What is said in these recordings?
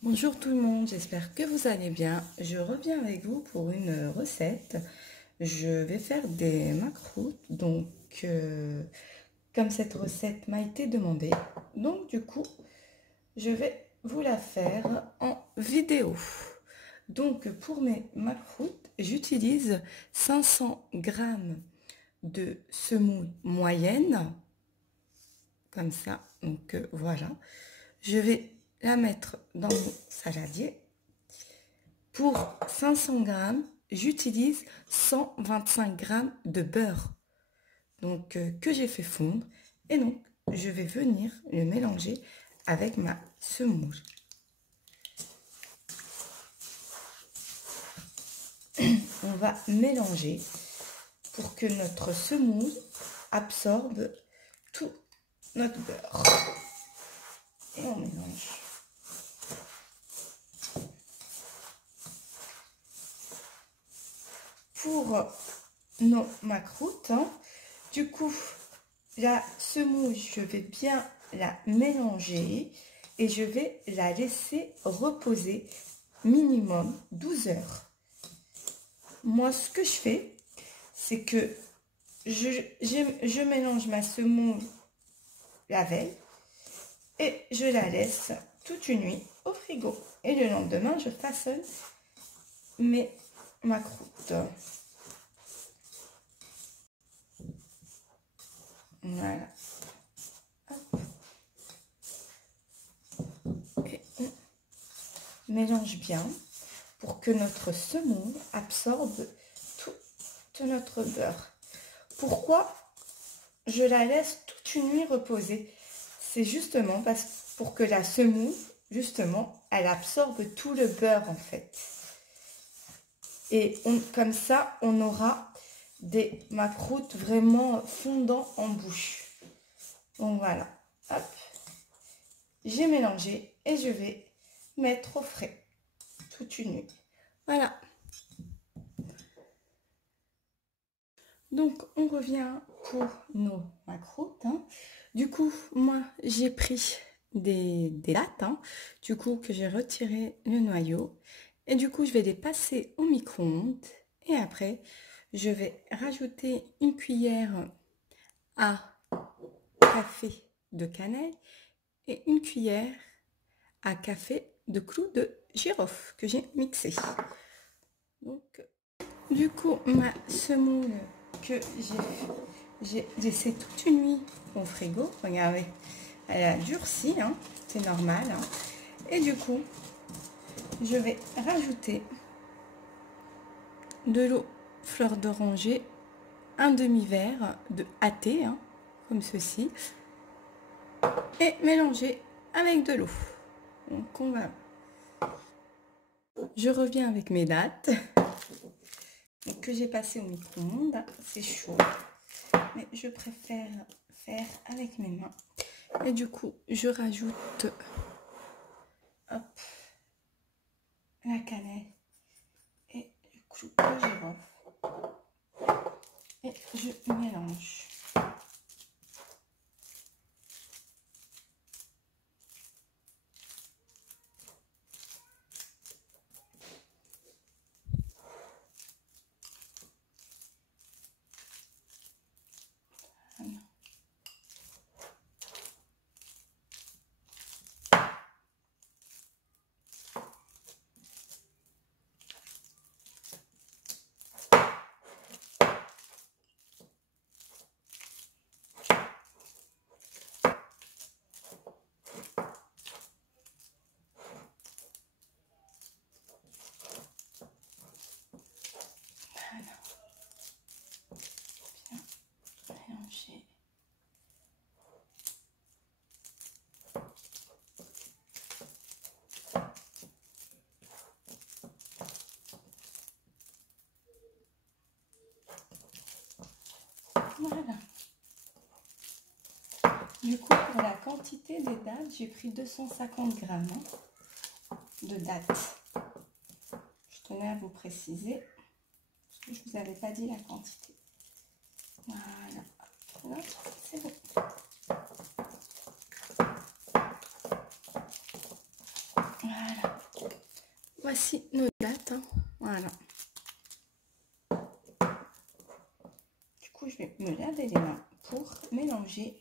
Bonjour tout le monde, j'espère que vous allez bien. Je reviens avec vous pour une recette. Je vais faire des macarons, donc comme cette recette m'a été demandée, donc du coup, je vais vous la faire en vidéo. Donc pour mes macarons, j'utilise 500 g de semoule moyenne, comme ça, donc voilà. Je vais la mettre dans mon saladier. Pour 500 g, j'utilise 125 g de beurre, donc que j'ai fait fondre, et donc je vais venir le mélanger avec ma semoule. On va mélanger pour que notre semoule absorbe tout notre beurre. Et on mélange. Pour nos macroutes, du coup, la semoule, je vais bien la mélanger et je vais la laisser reposer minimum 12 heures. Moi, ce que je fais, c'est que je mélange ma semoule la veille et je la laisse toute une nuit au frigo. Et le lendemain, je façonne mes macroutes. Voilà. Hop. Et on mélange bien pour que notre semoule absorbe tout notre beurre. Pourquoi je la laisse toute une nuit reposer? C'est justement pour que la semoule, justement, elle absorbe tout le beurre en fait. Et comme ça, on aura des macroutes vraiment fondants en bouche. Donc voilà, hop, j'ai mélangé et je vais mettre au frais toute une nuit. Voilà. Donc on revient pour nos macroutes. Du coup, moi j'ai pris des dattes, du coup que j'ai retiré le noyau. Et du coup, je vais les passer au micro-ondes. Et après, je vais rajouter une cuillère à café de cannelle et une cuillère à café de clous de girofle que j'ai mixé. Donc, du coup, ma semoule que j'ai laissée toute une nuit au frigo, regardez, elle a durci, c'est normal. Et du coup, je vais rajouter de l'eau fleur d'oranger, un demi-verre de AT, comme ceci, et mélanger avec de l'eau. Donc on va... Je reviens avec mes dattes que j'ai passées au micro-ondes. C'est chaud, mais je préfère faire avec mes mains. Et du coup, je rajoute hop, la cannelle et le clou de girofle. Et je mélange. Voilà. Du coup, pour la quantité des dattes, j'ai pris 250 grammes de dattes. Je tenais à vous préciser, parce que je ne vous avais pas dit la quantité. Voilà. C'est bon. Voilà. voici nos dates, hein. Voilà. Du coup, je vais me laver les mains pour mélanger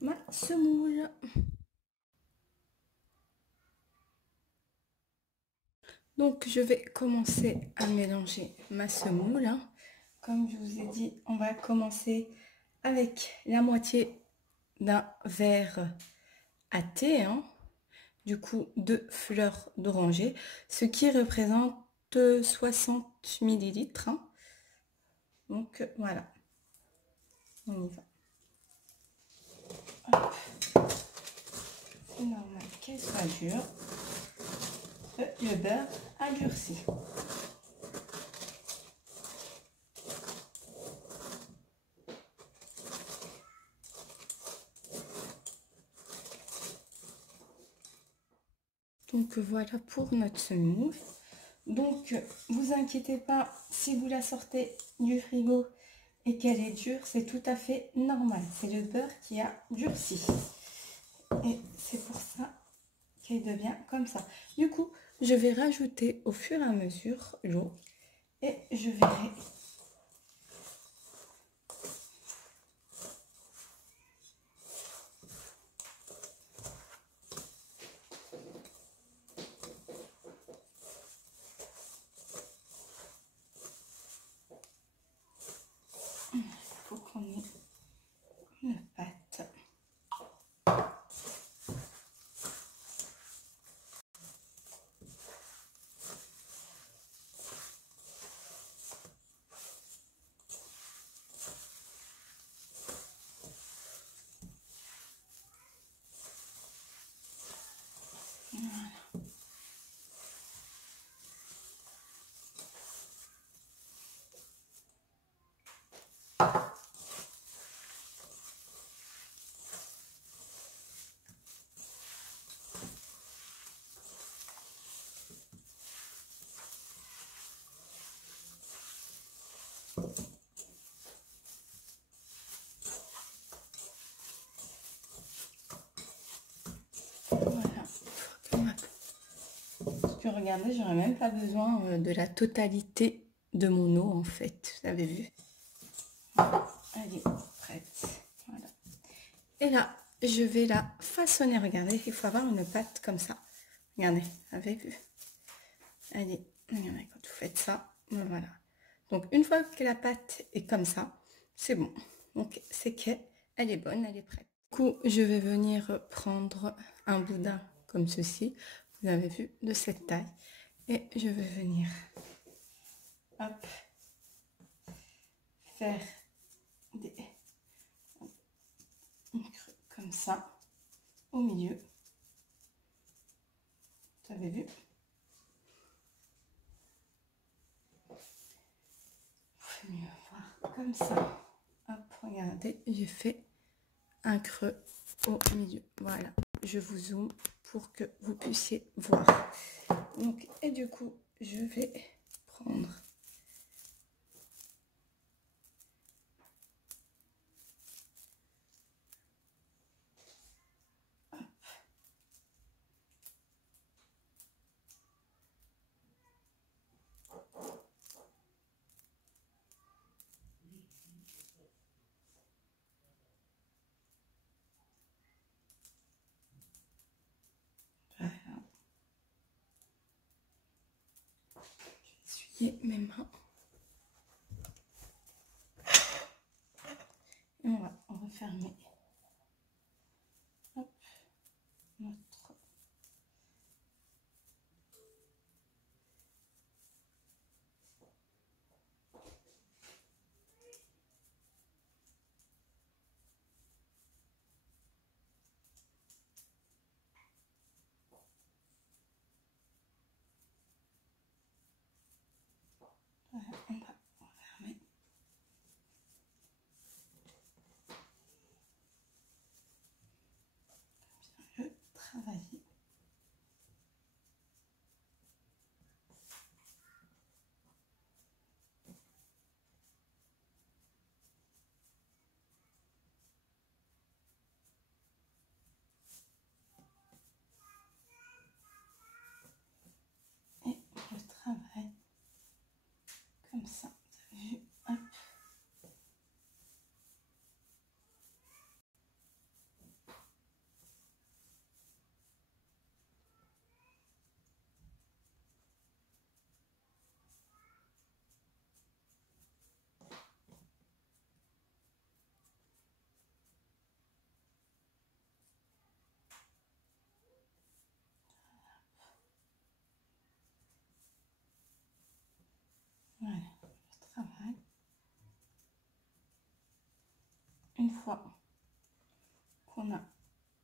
ma semoule. Donc, je vais commencer à mélanger ma semoule, hein. Comme je vous ai dit, on va commencer avec la moitié d'un verre à thé, hein. Du coup, 2 fleurs d'oranger, ce qui représente 60 millilitres, hein. Donc, voilà. On y va. Hop. C'est normal qu'elle soit dure. Le beurre a durci. Donc voilà pour notre semoule. Donc vous inquiétez pas si vous la sortez du frigo et qu'elle est dure, c'est tout à fait normal. C'est le beurre qui a durci. Et c'est pour ça qu'elle devient comme ça. Du coup, je vais rajouter au fur et à mesure l'eau et je verrai. Il faut qu'on ait une pâte. Voilà. Que regardez, j'aurais même pas besoin de la totalité de mon eau en fait. Vous avez vu? Elle est prête. Voilà. Et là, je vais la façonner. Regardez, il faut avoir une pâte comme ça. Regardez, vous avez vu? Allez, regardez, quand vous faites ça, voilà. Donc, une fois que la pâte est comme ça, c'est bon. Donc, c'est qu'elle est bonne, elle est prête. Du coup, je vais venir prendre un boudin comme ceci. Vous avez vu, de cette taille. Et je vais venir, hop, faire des creux comme ça, au milieu. Vous avez vu? Vous pouvez mieux voir comme ça. Hop, regardez, j'ai fait un creux au milieu. Voilà, je vous zoome pour que vous puissiez voir. Donc, et du coup, je vais prendre essuyer mes mains. Et on va refermer. Hop, notre... Voilà, on va refermer. Bien le travailler. Et une fois qu'on a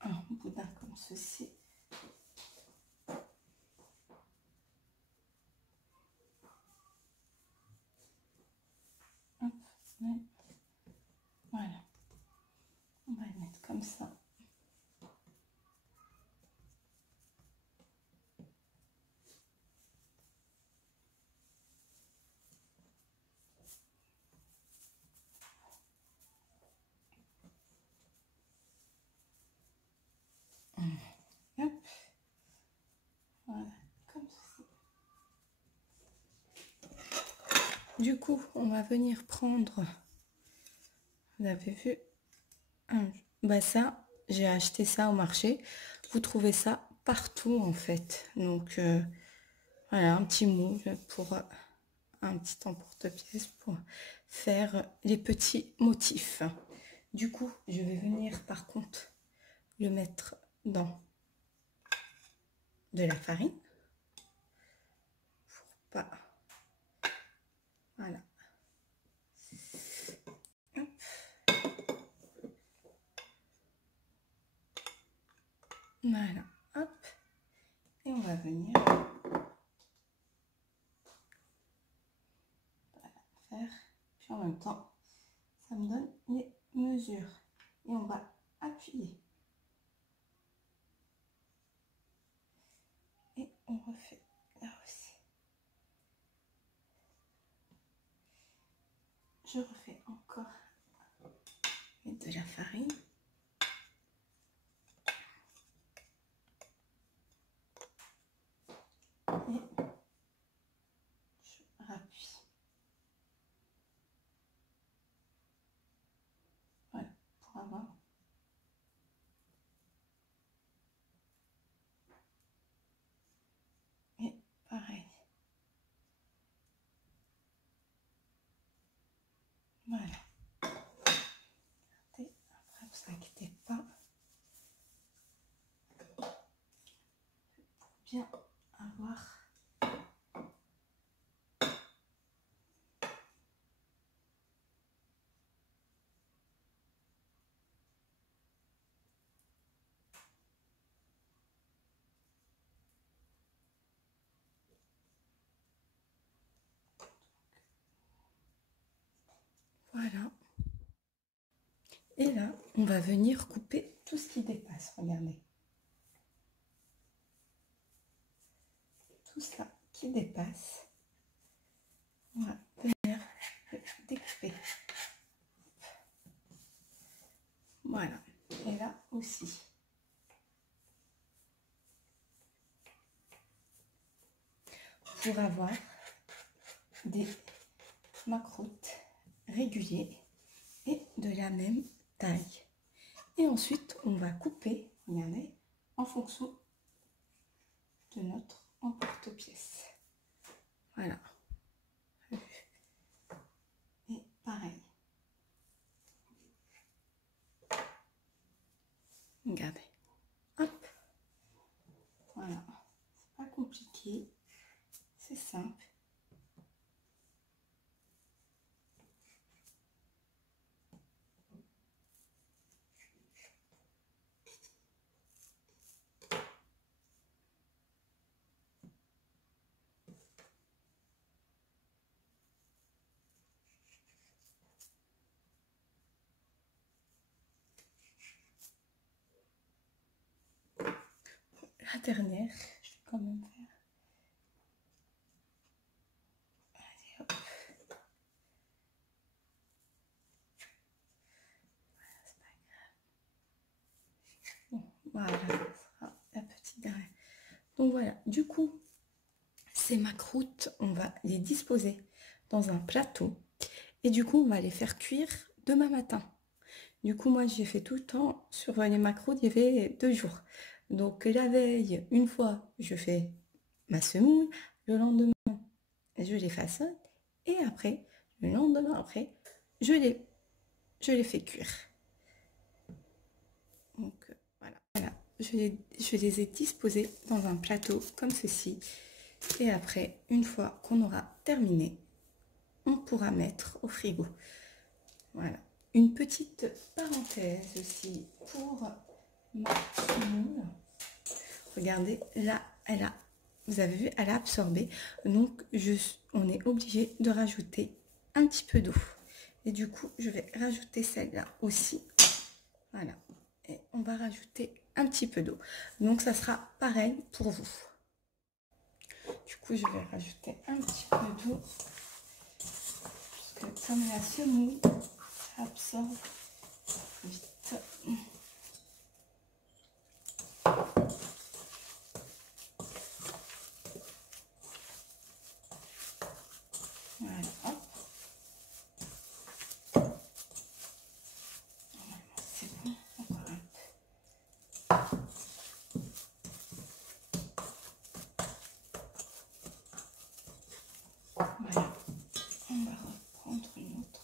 un boudin comme ceci, hop, voilà, on va le mettre comme ça. Hop. Voilà, comme ceci. Du coup, on va venir prendre, vous avez vu, bah ça, j'ai acheté ça au marché. Vous trouvez ça partout en fait. Donc voilà, un petit moule pour un petit emporte-pièce pour faire les petits motifs. Du coup, je vais venir par contre le mettre dans de la farine pour pas, voilà. Hop. Voilà, hop, et on va venir faire, puis en même temps ça me donne les mesures et on va appuyer et on refait là aussi. Je refais encore de la farine et je rappuie. Voilà, pour avoir et pareil. Voilà. Et après, vous inquiétez pas. Pour bien avoir voilà. Et là, on va venir couper tout ce qui dépasse. Regardez. Tout ça qui dépasse, on va venir le découper. Voilà. Et là aussi. Pour avoir des macroutes réguliers et de la même taille. Et ensuite, on va couper, regardez, en fonction de notre emporte-pièce. Voilà. Et pareil. Regardez. Hop. Voilà. C'est pas compliqué. C'est simple. La dernière, je vais quand même faire. Allez, hop. Voilà, ça sera la petite dernière. Donc voilà, du coup, ces macroutes, on va les disposer dans un plateau. Et du coup, on va les faire cuire demain matin. Du coup, moi, j'ai fait tout le temps sur les macroutes, il y avait 2 jours. Donc la veille, une fois, je fais ma semoule. Le lendemain, je les façonne. Et après, le lendemain après, je les fais cuire. Donc voilà. Je les ai disposés dans un plateau comme ceci. Et après, une fois qu'on aura terminé, on pourra mettre au frigo. Voilà. une petite parenthèse aussi pour ma semoule. Regardez, là, vous avez vu, elle a absorbé. Donc, on est obligé de rajouter un petit peu d'eau. Et du coup, je vais rajouter celle-là aussi. Voilà. Et on va rajouter un petit peu d'eau. Donc, ça sera pareil pour vous. Du coup, je vais rajouter un petit peu d'eau. Parce que comme la semoule, ça absorbe vite. Voilà, hop. C'est bon, encore un peu. Voilà, on va reprendre une autre.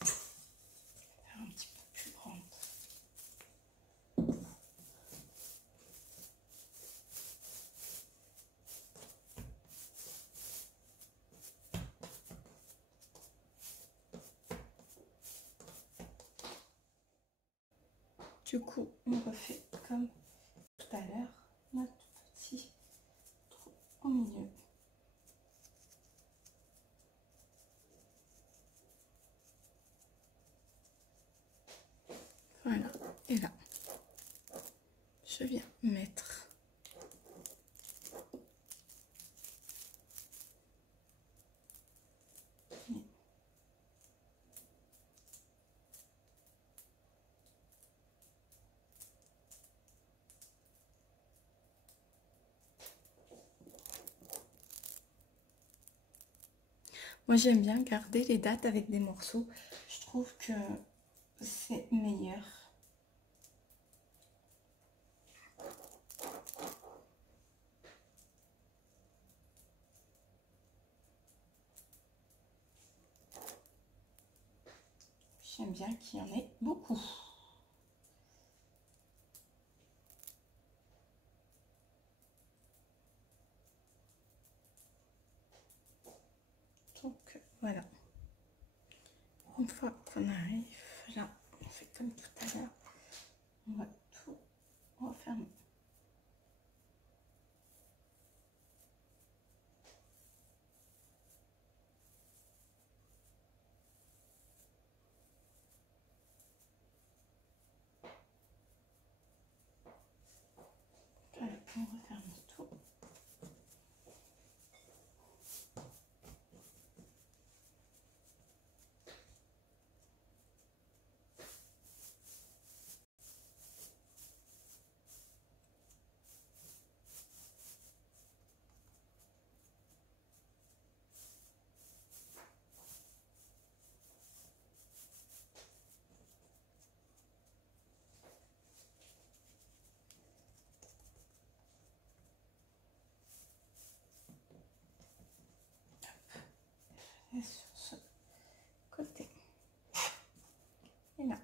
Faire un petit peu plus grande. Du coup, on refait comme tout à l'heure, notre petit trou au milieu. Voilà, et là, je viens mettre moi, j'aime bien garder les dates avec des morceaux. Je trouve que c'est meilleur. J'aime bien qu'il y en ait beaucoup. Donc, voilà. Une fois qu'on arrive là, on fait comme tout à l'heure. On va tout refermer. Voilà, on referme tout. Et sur ce côté. Et là.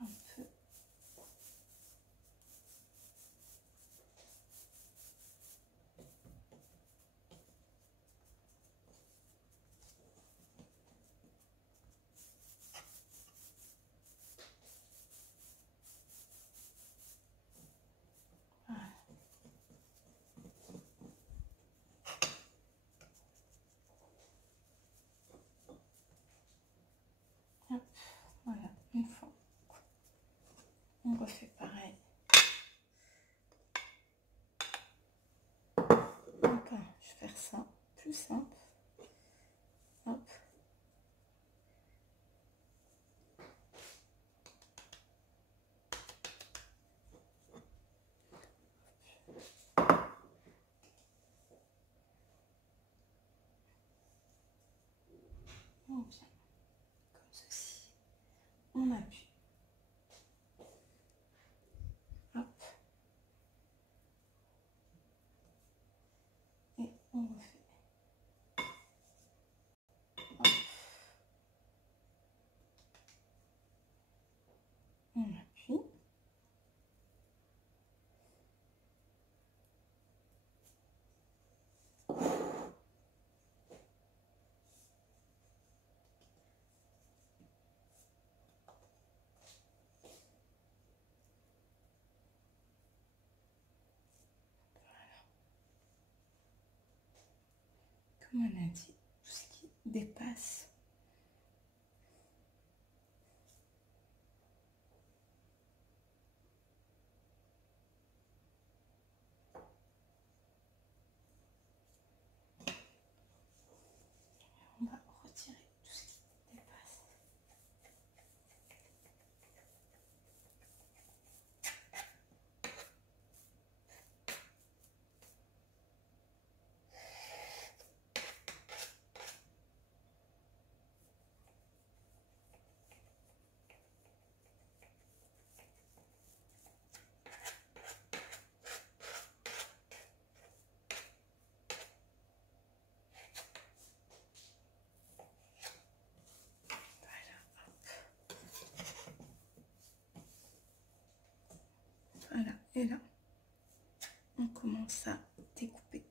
Un peu. Voilà. Hop, voilà, une fois. On refait pareil. Encore, je vais faire ça plus simple. Hop. On vient comme ceci. On appuie. Hop. Et on refait. Hop. On appuie. comme on a dit, tout ce qui dépasse. On va retirer tout ce qui dépasse. Voilà, et là, on commence à découper.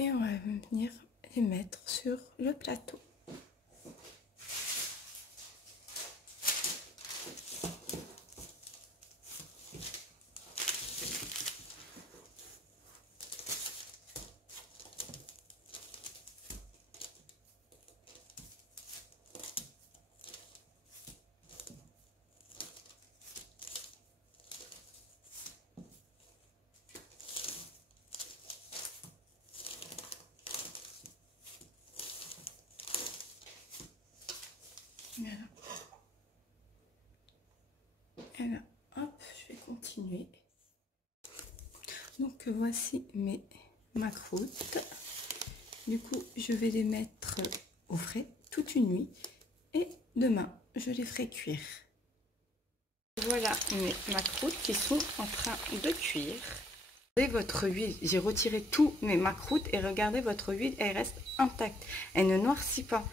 Et on va venir les mettre sur le plateau. Voilà. Et là, hop, je vais continuer. Donc voici ma croûte. Du coup, je vais les mettre au frais toute une nuit et demain, je les ferai cuire. Voilà ma croûte qui sont en train de cuire. Regardez votre huile, j'ai retiré tous mes macroutes et regardez votre huile, elle reste intacte, elle ne noircit pas.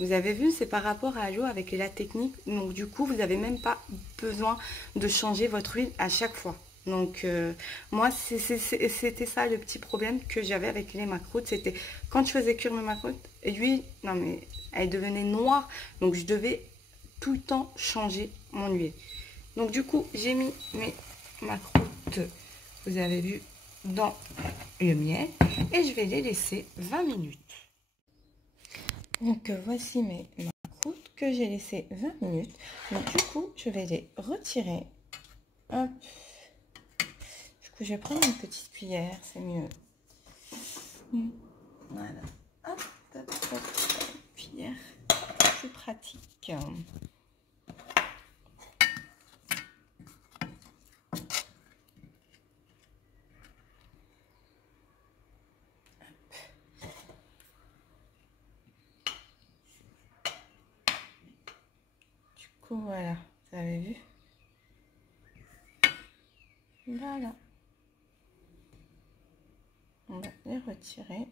Vous avez vu, c'est par rapport à l'eau avec la technique, donc du coup vous n'avez même pas besoin de changer votre huile à chaque fois. Donc moi c'était ça le petit problème que j'avais avec les macroutes, c'était quand je faisais cuire mes macroutes, l'huile, non mais elle devenait noire, donc je devais tout le temps changer mon huile. Donc du coup j'ai mis mes macroutes, vous avez vu, dans le miel et je vais les laisser 20 minutes. Donc voici mes macroutes que j'ai laissé 20 minutes. Donc du coup je vais les retirer. Hop. Du coup je vais prendre une petite cuillère, c'est mieux. Voilà. Hop, hop, hop, cuillère, plus pratique. Voilà, vous avez vu? Voilà. On va les retirer.